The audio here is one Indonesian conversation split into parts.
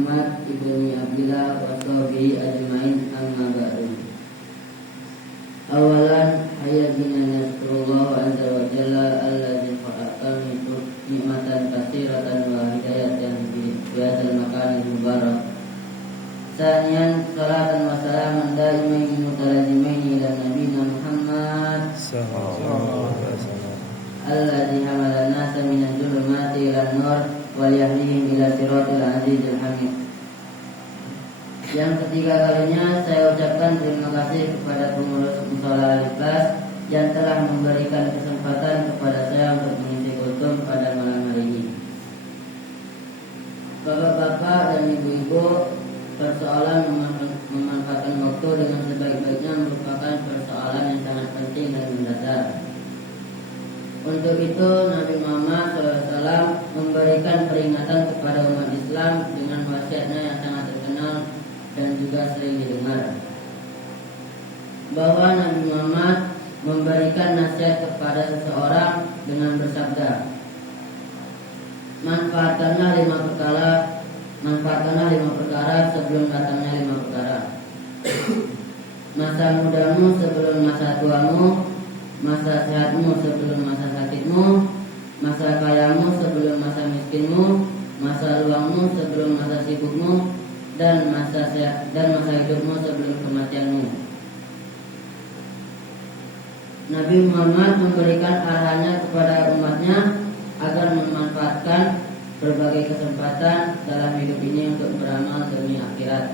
Muhammad ibni Abdillah wa sahbihi ajmain amma ba'du. Awalan hayyina nasrullah azza wa jalla alladzi khalaqani nikmatan katsiratan wa hidayatan fi hadzal makan mubarak. Saniyan salatan wa salaman daimain mutalazimain ila nabiyina Muhammad sallallahu alaihi wasallam alladzi hamala an-nasa min adh-dhulumati ila an-nur wal yahdihim ila siratil azizil hamid. Yang ketiga kalinya saya ucapkan terima kasih kepada pengurus Mushola Al-Ikhlas yang telah memberikan kesempatan kepada saya untuk mengisi kultum pada malam hari ini. Bapak-bapak dan ibu-ibu, persoalan memanfaatkan waktu dengan sebaik-baiknya merupakan persoalan yang sangat penting dan mendasar. Untuk itu Nabi Muhammad SAW memberikan peringatan kepada umat Islam dengan wasiatnya yang sangat terkenal dan juga sering didengar, bahwa Nabi Muhammad memberikan nasihat kepada seseorang dengan bersabda, manfaatkanlah lima perkara sebelum datangnya lima perkara. Masa mudamu sebelum masa tuamu, masa sehatmu sebelum masa sakitmu, masa kayamu sebelum masa miskinmu, masa luangmu sebelum masa sibukmu, dan masa hidupmu sebelum kematianmu. Nabi Muhammad memberikan arahannya kepada umatnya agar memanfaatkan berbagai kesempatan dalam hidup ini untuk beramal demi akhirat.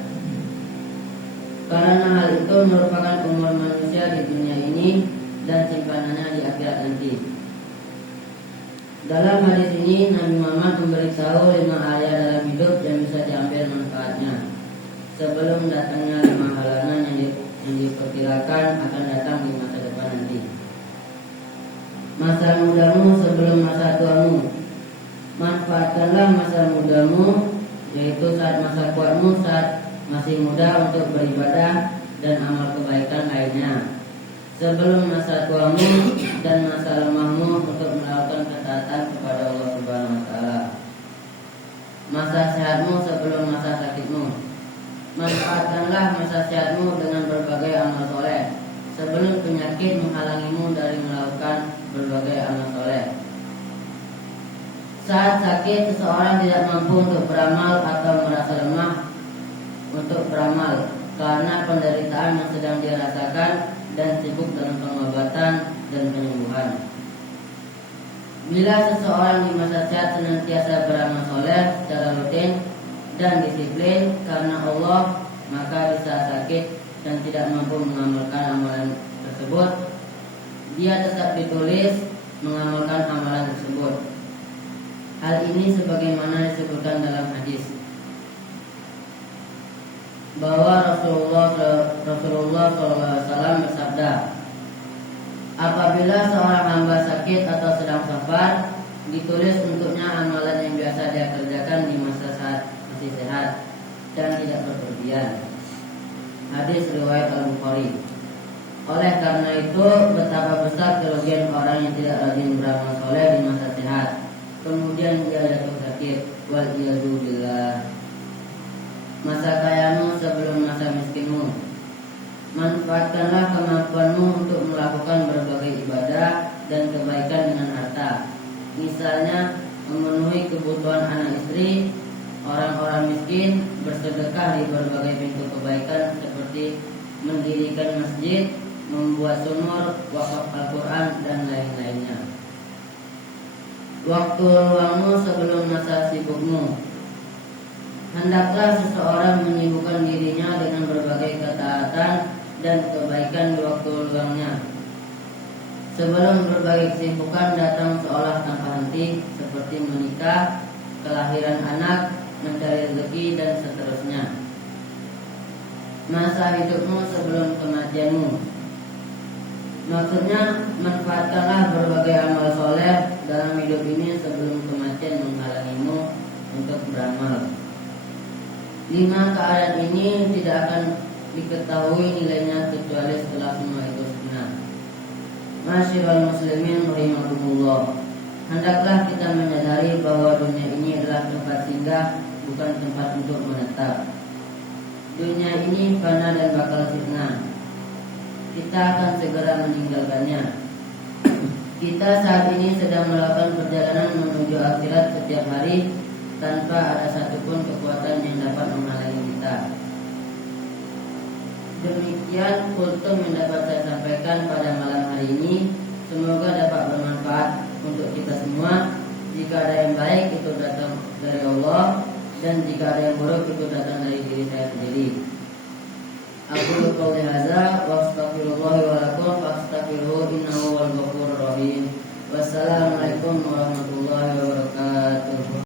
Karena hal itu merupakan umur manusia di dunia ini dan simpanannya di akhirat nanti. Dalam hadis ini Nabi Muhammad memberitahu 5 area dalam hidup yang bisa diambil manfaatnya sebelum datangnya 5 halangan yang diperkirakan akan datang di masa depan nanti. Masa mudamu sebelum masa tuamu. Manfaatkanlah masa mudamu, yaitu saat masa kuatmu, saat masih muda, untuk beribadah dan amal kebaikan lainnya, sebelum masa tuamu dan masa lemahmu untuk melakukan ketaatan kepada Allah Subhanahu wa taala. Masa sehatmu sebelum masa sakitmu. Manfaatkanlah masa sehatmu dengan berbagai amal soleh sebelum penyakit menghalangimu dari melakukan berbagai amal soleh. Saat sakit, seseorang tidak mampu untuk beramal atau merasa lemah untuk beramal karena penderitaan yang sedang dia rasakan dan sibuk dalam pengobatan dan penyembuhan. Bila seseorang di masa sehat senantiasa beramal soleh secara rutin dan disiplin karena Allah, maka bisa sakit dan tidak mampu mengamalkan amalan tersebut, dia tetap ditulis mengamalkan amalan tersebut. Hal ini sebagaimana disebutkan dalam hadis bahwa Rasulullah SAW bersabda, apabila seorang hamba sakit atau sedang safar, ditulis untuknya amalan yang biasa dia kerjakan di masa saat masih sehat dan tidak berpergian. Hadis riwayat Al-Bukhari. Oleh karena itu, betapa besar kerugian orang yang tidak rajin beramal soleh di masa sehat, kemudian dia jatuh sakit. Wal-iyadu billah. Masa kayamu sebelum masa miskinmu. Manfaatkanlah kemampuanmu untuk melakukan berbagai ibadah dan kebaikan dengan harta. Misalnya memenuhi kebutuhan anak istri, orang-orang miskin, bersedekah di berbagai pintu kebaikan seperti mendirikan masjid, membuat sumur, wakaf Al-Quran, dan lain-lainnya. Waktu luangmu sebelum masa sibukmu. Hendaklah seseorang menyibukkan dirinya dengan berbagai ketaatan dan kebaikan di waktu luangnya, sebelum berbagai kesibukan datang seolah tanpa henti, seperti menikah, kelahiran anak, mencari rezeki, dan seterusnya. Masa hidupmu sebelum kematianmu. Maksudnya, manfaatkanlah berbagai amal soleh dalam hidup ini sebelum kematian menghalangimu untuk beramal. 5 keadaan ini tidak akan diketahui nilainya kecuali setelah semua itu benar. Masyiral muslimin rahimakumullah. Hendaklah kita menyadari bahwa dunia ini adalah tempat singgah bukan tempat untuk menetap. Dunia ini fana dan bakal fitnah. Kita akan segera meninggalkannya. Kita saat ini sedang melakukan perjalanan menuju akhirat setiap hari tanpa ada satupun kekuatan yang dapat menghalangi kita. Demikian kultum yang dapat saya sampaikan pada malam hari ini. Semoga dapat bermanfaat untuk kita semua. Jika ada yang baik itu datang dari Allah, dan jika ada yang buruk itu datang dari diri saya sendiri. Aku qauli hadza